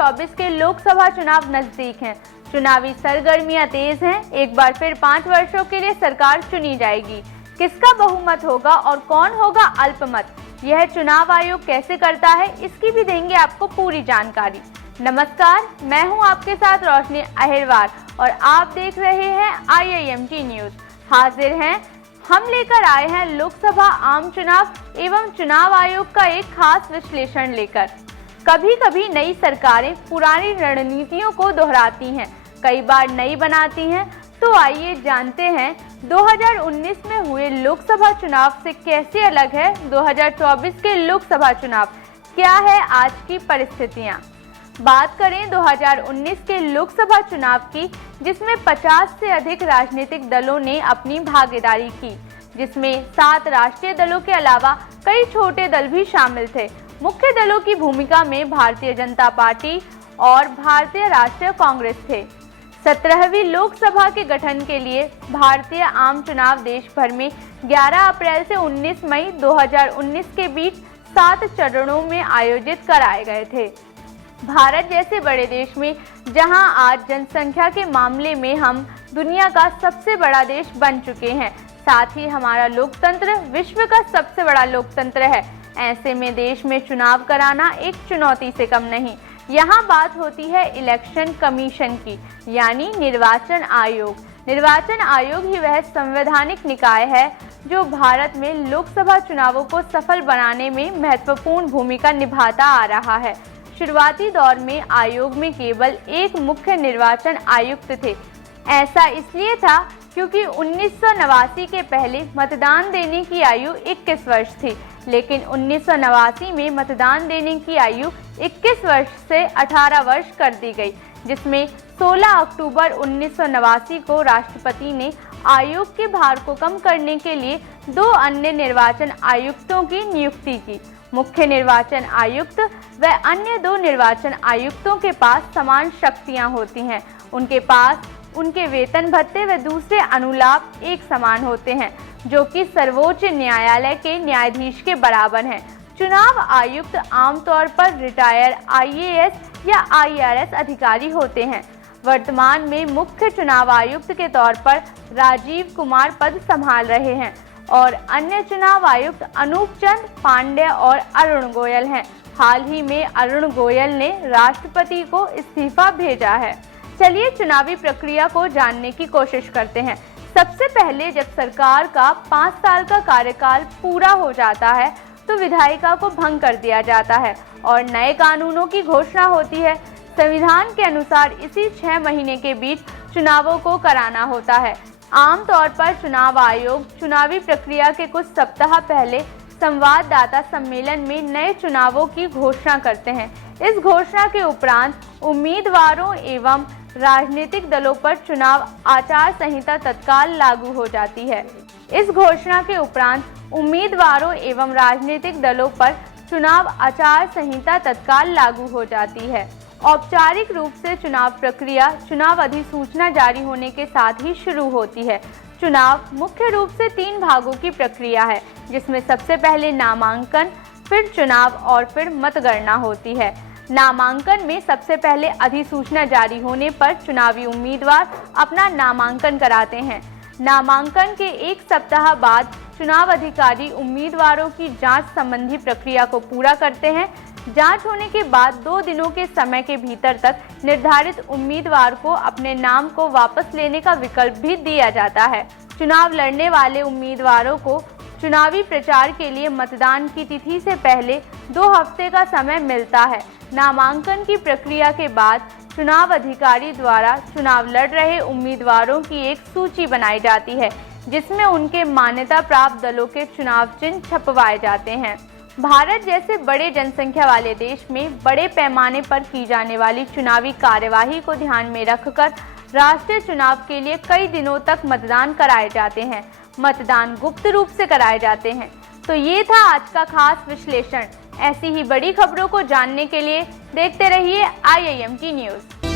2024 के लोकसभा चुनाव नजदीक हैं। चुनावी सरगर्मियां तेज हैं। एक बार फिर 5 वर्षों के लिए सरकार चुनी जाएगी। किसका बहुमत होगा और कौन होगा अल्पमत, यह चुनाव आयोग कैसे करता है, इसकी भी देंगे आपको पूरी जानकारी। नमस्कार, मैं हूं आपके साथ रोशनी अहिरवार और आप देख रहे हैं IIMT न्यूज। हाजिर हैं हम लेकर आए हैं लोकसभा आम चुनाव एवं चुनाव आयोग का एक खास विश्लेषण लेकर। कभी कभी नई सरकारें पुरानी रणनीतियों को दोहराती हैं, कई बार नई बनाती हैं। तो आइए जानते हैं 2019 में हुए लोकसभा चुनाव से कैसे अलग है 2024 के लोकसभा चुनाव, क्या है आज की परिस्थितियां। बात करें 2019 के लोकसभा चुनाव की, जिसमें 50 से अधिक राजनीतिक दलों ने अपनी भागीदारी की, जिसमें 7 राष्ट्रीय दलों के अलावा कई छोटे दल भी शामिल थे। मुख्य दलों की भूमिका में भारतीय जनता पार्टी और भारतीय राष्ट्रीय कांग्रेस थे। 17वीं लोकसभा के गठन के लिए भारतीय आम चुनाव देश भर में 11 अप्रैल से 19 मई 2019 के बीच 7 चरणों में आयोजित कराए गए थे। भारत जैसे बड़े देश में, जहां आज जनसंख्या के मामले में हम दुनिया का सबसे बड़ा देश बन चुके हैं, साथ ही हमारा लोकतंत्र विश्व का सबसे बड़ा लोकतंत्र है, ऐसे में देश में चुनाव कराना एक चुनौती से कम नहीं। यहाँ बात होती है इलेक्शन कमीशन की, यानी निर्वाचन आयोग। निर्वाचन आयोग ही वह संवैधानिक निकाय है जो भारत में लोकसभा चुनावों को सफल बनाने में महत्वपूर्ण भूमिका निभाता आ रहा है। शुरुआती दौर में आयोग में केवल एक मुख्य निर्वाचन आयुक्त थे। ऐसा इसलिए था क्योंकि 1989 के पहले मतदान देने की आयु 21 वर्ष थी, लेकिन 1989 में मतदान देने की आयु 21 वर्ष से 18 वर्ष कर दी गई, जिसमें 16 अक्टूबर 1989 को राष्ट्रपति ने आयोग के भार को कम करने के लिए 2 अन्य निर्वाचन आयुक्तों की नियुक्ति की। मुख्य निर्वाचन आयुक्त व अन्य 2 निर्वाचन आयुक्तों के पास समान शक्तियां होती हैं। उनके पास उनके वेतन भत्ते व दूसरे अनुलाभ एक समान होते हैं, जो कि सर्वोच्च न्यायालय के न्यायाधीश के बराबर हैं। चुनाव आयुक्त आमतौर पर रिटायर IAS या IRS अधिकारी होते हैं। वर्तमान में मुख्य चुनाव आयुक्त के तौर पर राजीव कुमार पद संभाल रहे हैं और अन्य चुनाव आयुक्त अनूप चंद पांडे और अरुण गोयल हैं। हाल ही में अरुण गोयल ने राष्ट्रपति को इस्तीफा भेजा है। चलिए चुनावी प्रक्रिया को जानने की कोशिश करते हैं। सबसे पहले जब सरकार का 5 साल का कार्यकाल पूरा हो जाता है तो विधायिका को भंग कर दिया जाता है और नए कानूनों की घोषणा होती है। संविधान के अनुसार इसी 6 महीने के बीच चुनावों को कराना होता है। आमतौर पर चुनाव आयोग चुनावी प्रक्रिया के कुछ सप्ताह पहले संवाददाता सम्मेलन में नए चुनावों की घोषणा करते हैं। इस घोषणा के उपरांत उम्मीदवारों एवं राजनीतिक दलों पर चुनाव आचार संहिता तत्काल लागू हो जाती है। इस घोषणा के उपरांत उम्मीदवारों एवं राजनीतिक दलों पर चुनाव आचार संहिता तत्काल लागू हो जाती है। औपचारिक रूप से चुनाव प्रक्रिया चुनाव अधिसूचना जारी होने के साथ ही शुरू होती है। चुनाव मुख्य रूप से 3 भागों की प्रक्रिया है, जिसमें सबसे पहले नामांकन, फिर चुनाव और फिर मतगणना होती है। नामांकन में सबसे पहले अधिसूचना जारी होने पर चुनावी उम्मीदवार अपना नामांकन कराते हैं। नामांकन के 1 सप्ताह बाद चुनाव अधिकारी उम्मीदवारों की जांच संबंधी प्रक्रिया को पूरा करते हैं। जांच होने के बाद 2 दिनों के समय के भीतर तक निर्धारित उम्मीदवार को अपने नाम को वापस लेने का विकल्प भी दिया जाता है। चुनाव लड़ने वाले उम्मीदवारों को चुनावी प्रचार के लिए मतदान की तिथि से पहले 2 हफ्ते का समय मिलता है। नामांकन की प्रक्रिया के बाद चुनाव अधिकारी द्वारा चुनाव लड़ रहे उम्मीदवारों की एक सूची बनाई जाती है, जिसमें उनके मान्यता प्राप्त दलों के चुनाव चिन्ह छपवाए जाते हैं। भारत जैसे बड़े जनसंख्या वाले देश में बड़े पैमाने पर की जाने वाली चुनावी कार्यवाही को ध्यान में रखकर राष्ट्रीय चुनाव के लिए कई दिनों तक मतदान कराए जाते हैं। मतदान गुप्त रूप से कराए जाते हैं। तो ये था आज का खास विश्लेषण। ऐसी ही बड़ी खबरों को जानने के लिए देखते रहिए IIMT न्यूज।